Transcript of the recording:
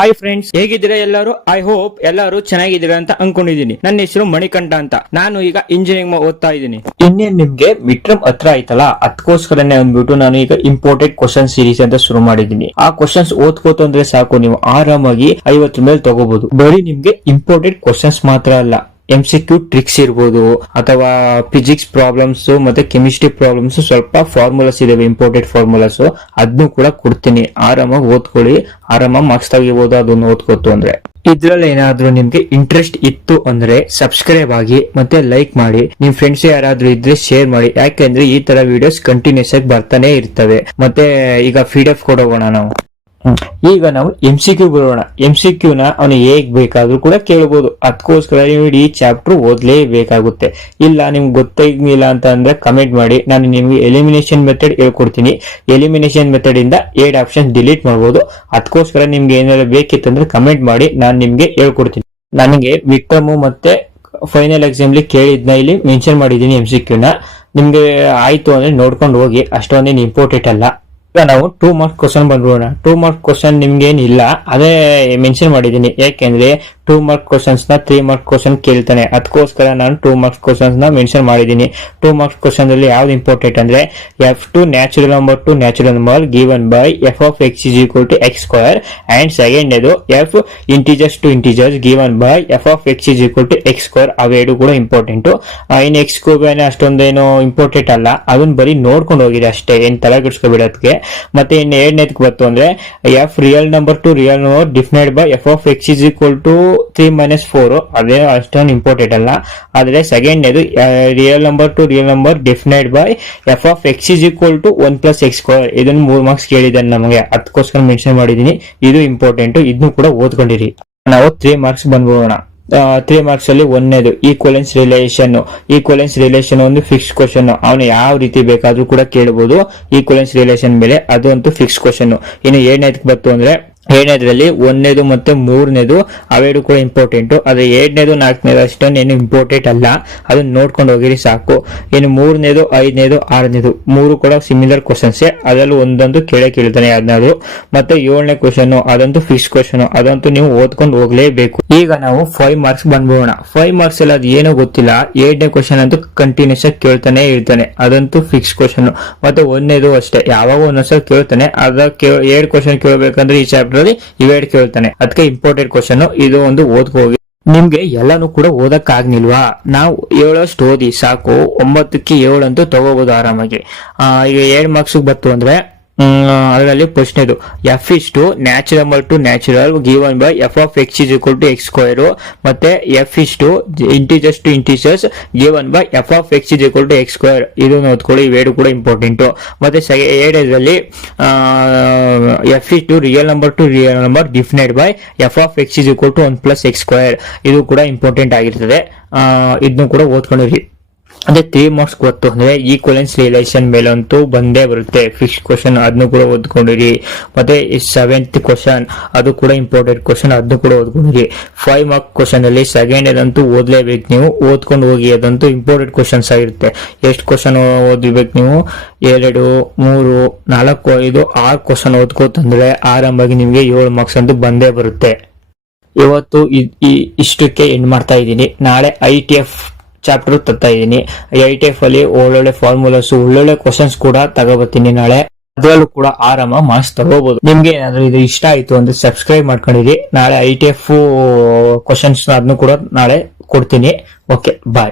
Hi friends, ಹೇಗಿದ್ದೀರಾ ಎಲ್ಲರೂ? I hope ಎಲ್ಲರೂ ಚೆನ್ನಾಗಿದ್ದೀರಾ ಅಂತ ಅನ್ಕೊಂಡಿದ್ದೀನಿ. ನನ್ನ ಹೆಸರು ಮಣಿಕಂಠ ಅಂತ. ನಾನು ಈಗ ಇಂಜಿನಿಯರಿಂಗ್ ಓದ್ತಾ ಇದ್ದೀನಿ. ಇನ್ನೇನು ನಿಮ್ಗೆ ಮಿಡ್ ಟರ್ಮ್ ಹತ್ರ ಆಯ್ತಲ್ಲ, ಅದಕ್ಕೋಸ್ಕರನೇ ಅಂದ್ಬಿಟ್ಟು ನಾನು ಈಗ ಇಂಪೋರ್ಟೆಡ್ ಕ್ವಶನ್ ಸೀರೀಸ್ ಅಂತ ಶುರು ಮಾಡಿದ್ದೀನಿ. ಆ ಕ್ವಶನ್ಸ್ ಓದ್ಕೋತ ಅಂದ್ರೆ ಸಾಕು, ನೀವು ಆರಾಮಾಗಿ 50 ಮೇಲೆ ತಗೋಬಹುದು. ಬರೀ ನಿಮ್ಗೆ ಇಂಪೋರ್ಟೆಡ್ ಕ್ವಶನ್ಸ್ ಮಾತ್ರ ಅಲ್ಲ, MCQ ಟ್ರಿಕ್ಸ್ ಇರ್ಬೋದು, ಅಥವಾ ಫಿಸಿಕ್ಸ್ ಪ್ರಾಬ್ಲಮ್ಸ್ ಮತ್ತೆ ಕೆಮಿಸ್ಟ್ರಿ ಪ್ರಾಬ್ಲಮ್ಸ್, ಸ್ವಲ್ಪ ಫಾರ್ಮುಲಾಸ್ ಇದಾವೆ, ಇಂಪೋರ್ಟೆಡ್ ಫಾರ್ಮುಲಾಸ್, ಅದನ್ನು ಕೂಡ ಕೊಡ್ತೀನಿ. ಆರಾಮಾಗಿ ಓದ್ಕೊಳ್ಳಿ, ಆರಾಮಾಗಿ ಮಾರ್ಕ್ಸ್ ತೆಗಿಬಹುದು ಅದನ್ನು ಓದ್ಕೋತು ಅಂದ್ರೆ. ಇದ್ರಲ್ಲಿ ಏನಾದ್ರೂ ನಿಮ್ಗೆ ಇಂಟ್ರೆಸ್ಟ್ ಇತ್ತು ಅಂದ್ರೆ ಸಬ್ಸ್ಕ್ರೈಬ್ ಆಗಿ ಮತ್ತೆ ಲೈಕ್ ಮಾಡಿ. ನಿಮ್ ಫ್ರೆಂಡ್ಸ್ ಯಾರಾದ್ರೂ ಇದ್ರೆ ಶೇರ್ ಮಾಡಿ, ಯಾಕೆಂದ್ರೆ ಈ ತರ ವಿಡಿಯೋಸ್ ಕಂಟಿನ್ಯೂಸ್ ಆಗಿ ಬರ್ತಾನೆ ಇರ್ತವೆ. ಮತ್ತೆ ಈಗ PDF ಕೊಡೋಣ ನಾವು. ಈಗ ನಾವು MCQ ಬರೋಣ. MCQ ನ ಅವನು ಹೇಗ್ ಬೇಕಾದ್ರೂ ಕೂಡ ಕೇಳಬಹುದು. ಅದಕ್ಕೋಸ್ಕರ ನೀವು ಈ ಚಾಪ್ಟರ್ ಓದ್ಲೇಬೇಕಾಗುತ್ತೆ. ಇಲ್ಲ ನಿಮ್ಗೆ ಗೊತ್ತಾಗಿಲ್ಲ ಅಂತ ಅಂದ್ರೆ ಕಮೆಂಟ್ ಮಾಡಿ, ನಾನು ನಿಮ್ಗೆ ಎಲಿಮಿನೇಷನ್ ಮೆಥಡ್ ಹೇಳ್ಕೊಡ್ತೀನಿ. ಎಲಿಮಿನೇಷನ್ ಮೆಥಡ್ ಇಂದ 7 ಆಪ್ಷನ್ ಡಿಲೀಟ್ ಮಾಡಬಹುದು. ಅದಕ್ಕೋಸ್ಕರ ನಿಮ್ಗೆ ಏನಾದ್ರು ಬೇಕಿತ್ತಂದ್ರೆ ಕಮೆಂಟ್ ಮಾಡಿ, ನಾನು ನಿಮ್ಗೆ ಹೇಳ್ಕೊಡ್ತೀನಿ. ನನಗೆ ಮಿಡ್ ಟರ್ಮ್ ಮತ್ತೆ ಫೈನಲ್ ಎಕ್ಸಾಮ್ ಕೇಳಿದ್ನ ಇಲ್ಲಿ ಮೆನ್ಷನ್ ಮಾಡಿದೀನಿ. MCQ ನ ನಿಮ್ಗೆ ಆಯ್ತು ಅಂದ್ರೆ ನೋಡ್ಕೊಂಡು ಹೋಗಿ, ಅಷ್ಟೊಂದೇನು ಇಂಪಾರ್ಟೆಂಟ್ ಅಲ್ಲ. ಈಗ ನಾವು 2 ಮಾರ್ಕ್ಸ್ ಕ್ವಶನ್ ಬಂದ್ಬಿಡೋಣ. 2 ಮಾರ್ಕ್ಸ್ ಕ್ವಶನ್ ನಿಮ್ಗೇನಿಲ್ಲ, ಅದೇ ಮೆನ್ಷನ್ ಮಾಡಿದೀನಿ. ಯಾಕೆಂದ್ರೆ 2 ಮಾರ್ಕ್ಸ್ ಕ್ವಶನ್ಸ್ ನ 3 ಮಾರ್ಕ್ಸ್ ಕ್ವಶನ್ ಕೇಳ್ತಾನೆ, ಅದಕ್ಕೋಸ್ಕರ ನಾನು 2 ಮಾರ್ಕ್ಸ್ ಕ್ವಶನ್ಸ್ ನ ಮೆನ್ಷನ್ ಮಾಡಿದೀನಿ. 2 ಮಾರ್ಕ್ಸ್ ಕ್ವಶನ್ ಅಲ್ಲಿ ಯಾವ್ದು ಇಂಪಾರ್ಟೆಂಟ್ ಅಂದ್ರೆ F2 natural number to natural number given by f of x is equal to x square, and second ಇದು F integers to integers given by f of x is equal to x square. ಅವೆರಡು ಕೂಡ important. ಇನ್ X square ಅಷ್ಟೊಂದೇನು important ಅಲ್ಲ, ಅದನ್ನ ಬರೀ ನೋಡ್ಕೊಂಡು ಹೋಗಿದೆ ಅಷ್ಟೇ, ಏನ್ ತಲೆಗಿಡ್ಸ್ಕೊಬಿಡೋದಕ್ಕೆ. ಮತ್ತೆ ಇನ್ನು ಎರಡನೇದಕ್ಕೆ ಬಂತು ಅಂದ್ರೆ F real number two real number defined by f of x is equal to 3 - 4. ಅದೇ ಅಷ್ಟೊಂದು ಇಂಪಾರ್ಟೆಂಟ್ ಅಲ್ಲ. ಆದ್ರೆ second real number two real number defined by f of x is equal to 1 + x square. ಇದನ್ನು 3 marks ಕೇಳಿದ್ದಾನೆ ನಮಗೆ, ಅದಕ್ಕೋಸ್ಕರ mention ಮಾಡಿದೀನಿ. ಇದು important, ಇದನ್ನು ಕೂಡ ಓದ್ಕೊಂಡಿರಿ. ನಾವು 3 ಮಾರ್ಕ್ಸ್ ಬಂದ್ಬಿಡೋಣ. 3 ಮಾರ್ಕ್ಸ್ ಅಲ್ಲಿ ಒಂದೇದು ಈಕ್ವಲೆನ್ಸ್ ರಿಲೇಷನ್ ಒಂದು ಫಿಕ್ಸ್ ಕ್ವಶನ್. ಅವನು ಯಾವ ರೀತಿ ಬೇಕಾದ್ರೂ ಕೂಡ ಕೇಳಬಹುದು ಈಕ್ವಲೆನ್ಸ್ ರಿಲೇಷನ್ ಮೇಲೆ, ಅದು ಅಂತೂ ಫಿಕ್ಸ್ ಕ್ವಶನ್. ಇನ್ನು ಎರಡನೇದಕ್ಕೆ ಬಂತು ಅಂದ್ರೆ ಎರಡನೇದ್ರಲ್ಲಿ ಒಂದನೇದು ಮತ್ತೆ ಮೂರನೇದು ಅವೆರಡು ಕೂಡ ಇಂಪಾರ್ಟೆಂಟ್. ಆದ್ರೆ ಎರಡನೇದು ನಾಲ್ಕನೇದು ಅಷ್ಟೊಂದೇನು ಇಂಪಾರ್ಟೆಂಟ್ ಅಲ್ಲ, ಅದನ್ನ ನೋಡ್ಕೊಂಡು ಹೋಗಿರಿ ಸಾಕು. ಇನ್ನು ಮೂರನೇದು ಐದನೇದು ಆರನೇದು ಮೂರು ಕೂಡ ಸಿಮಿಲರ್ ಕ್ವಶನ್ಸ್, ಅದರಲ್ಲೂ ಒಂದೊಂದು ಕೇಳ್ತಾನೆ ಯಾವ್ದಾದ್ರು. ಮತ್ತೆ 7ನೇ ಕ್ವಶನ್ ಅದಂತೂ ಫಿಕ್ಸ್ ಕ್ವಶನ್, ಅದಂತೂ ನೀವು ಓದ್ಕೊಂಡು ಹೋಗ್ಲೇಬೇಕು. ಈಗ ನಾವು 5 ಮಾರ್ಕ್ಸ್ ಬಂದ್ಬೋಣ. 5 ಮಾರ್ಕ್ಸ್ ಅಲ್ಲಿ ಅದು ಏನೋ ಗೊತ್ತಿಲ್ಲ, 7ನೇ ಕ್ವಶನ್ ಅಂತೂ ಕಂಟಿನ್ಯೂಸ್ ಆಗಿ ಕೇಳ್ತಾನೆ ಇರ್ತಾನೆ, ಅದಂತೂ ಫಿಕ್ಸ್ ಕ್ವಶನ್. ಮತ್ತೆ ಒಂದನೇದು ಅಷ್ಟೇ, ಯಾವಾಗ ಒಂದೊಂದ್ಸಲ ಕೇಳ್ತಾನೆ. ಅದಕ್ಕೆ 7 ಕ್ವಶನ್ ಕೇಳಬೇಕಂದ್ರೆ ಈ ಚಾಪ್ಟರ್ ಅಲ್ಲಿ ಇವೆರಡು ಕೇಳ್ತಾನೆ, ಅದಕ್ಕೆ ಇಂಪಾರ್ಟೆಂಟ್ ಕ್ವಶನ್. ಇದು ಒಂದು ಓದ್ಕೋಗಿ. ನಿಮ್ಗೆ ಎಲ್ಲಾನು ಕೂಡ ಓದಕ್ ಆಗ್ನಿಲ್ವಾ? ನಾವು 7 ಓದಿ ಸಾಕು, 9ಕ್ಕೆ 7 ಅಂತೂ ತಗೋಬಹುದು ಆರಾಮಾಗಿ. ಈಗ 7 ಮಾರ್ಕ್ಸ್ ಬಂತು ಅಂದ್ರೆ ಅದರಲ್ಲಿ ಪ್ರಶ್ನೆದು F is to natural number to natural given by f of x is equal to x square, ಮತ್ತೆ F is to integers to integers given by f of x is equal to x square. ಇದು ಓದ್ಕೊಳ್ಳಿ, ಇವೆರಡು ಕೂಡ important. ಮತ್ತೆ ಎರಡರಲ್ಲಿ F is to real number two real number defined by f of x is equal to 1 + x square. ಇದು ಕೂಡ important ಆಗಿರ್ತದೆ, ಇದನ್ನು ಕೂಡ ಓದ್ಕೊಂಡಿರಿ. ಅದೇ 3 ಮಾರ್ಕ್ಸ್ ಗೊತ್ತು ಅಂದ್ರೆ ಈಕ್ವಲೆನ್ಸ್ ರಿಲೇಷನ್ ಮೇಲಂತೂ ಬಂದೇ ಬರುತ್ತೆ ಫಿಕ್ಸ್ ಕ್ವಶನ್, ಅದನ್ನು ಕೂಡ ಓದ್ಕೊಂಡಿರಿ. ಮತ್ತೆ 7th ಕ್ವಶನ್ ಅದು ಕೂಡ ಇಂಪಾರ್ಟೆಂಟ್ ಕ್ವಶನ್, ಅದನ್ನು ಕೂಡ ಓದ್ಕೊಂಡಿರಿ. 5 ಮಾರ್ಕ್ಸ್ ಕ್ವಶನ್ ಅಲ್ಲಿ ಸೆಕೆಂಡ್ ಅದಂತೂ ಓದ್ಲೇಬೇಕು, ನೀವು ಓದ್ಕೊಂಡು ಹೋಗಿ, ಅದಂತೂ ಇಂಪಾರ್ಟೆಂಟ್ ಕ್ವಶನ್ಸ್ ಆಗಿರುತ್ತೆ. ಎಷ್ಟು ಕ್ವಶನ್ ಓದ್ಬೇಕು ನೀವು? 2, 3, 4, 5, 6 ಕ್ವಶನ್ ಓದ್ಕೋತಂದ್ರೆ ಆರಾಮಾಗಿ ನಿಮ್ಗೆ 7 ಮಾರ್ಕ್ಸ್ ಅಂತೂ ಬಂದೇ ಬರುತ್ತೆ. ಇವತ್ತು ಇಷ್ಟಕ್ಕೆ ಎಂಡ್ ಮಾಡ್ತಾ ಇದ್ದೀನಿ. ನಾಳೆ ITF ಚಾಪ್ಟರ್ ತರ್ತಾ ಇದ್ದೀನಿ. ITF ಅಲ್ಲಿ ಒಳ್ಳೊಳ್ಳೆ ಫಾರ್ಮುಲಾಸ್, ಒಳ್ಳೊಳ್ಳೆ ಕ್ವಶನ್ಸ್ ಕೂಡ ತಗೋಬರ್ತೀನಿ ನಾಳೆ. ಅದರಲ್ಲೂ ಕೂಡ ಆರಾಮ ಮಾರ್ಕ್ಸ್ ತಗೋಬಹುದು. ನಿಮ್ಗೆ ಏನಾದ್ರು ಇದು ಇಷ್ಟ ಆಯ್ತು ಅಂದ್ರೆ ಸಬ್ಸ್ಕ್ರೈಬ್ ಮಾಡ್ಕೊಂಡಿರಿ. ನಾಳೆ ITF ಕ್ವಶನ್ಸ್ ಅದನ್ನು ಕೂಡ ನಾಳೆ ಕೊಡ್ತೀನಿ. ಓಕೆ, ಬಾಯ್.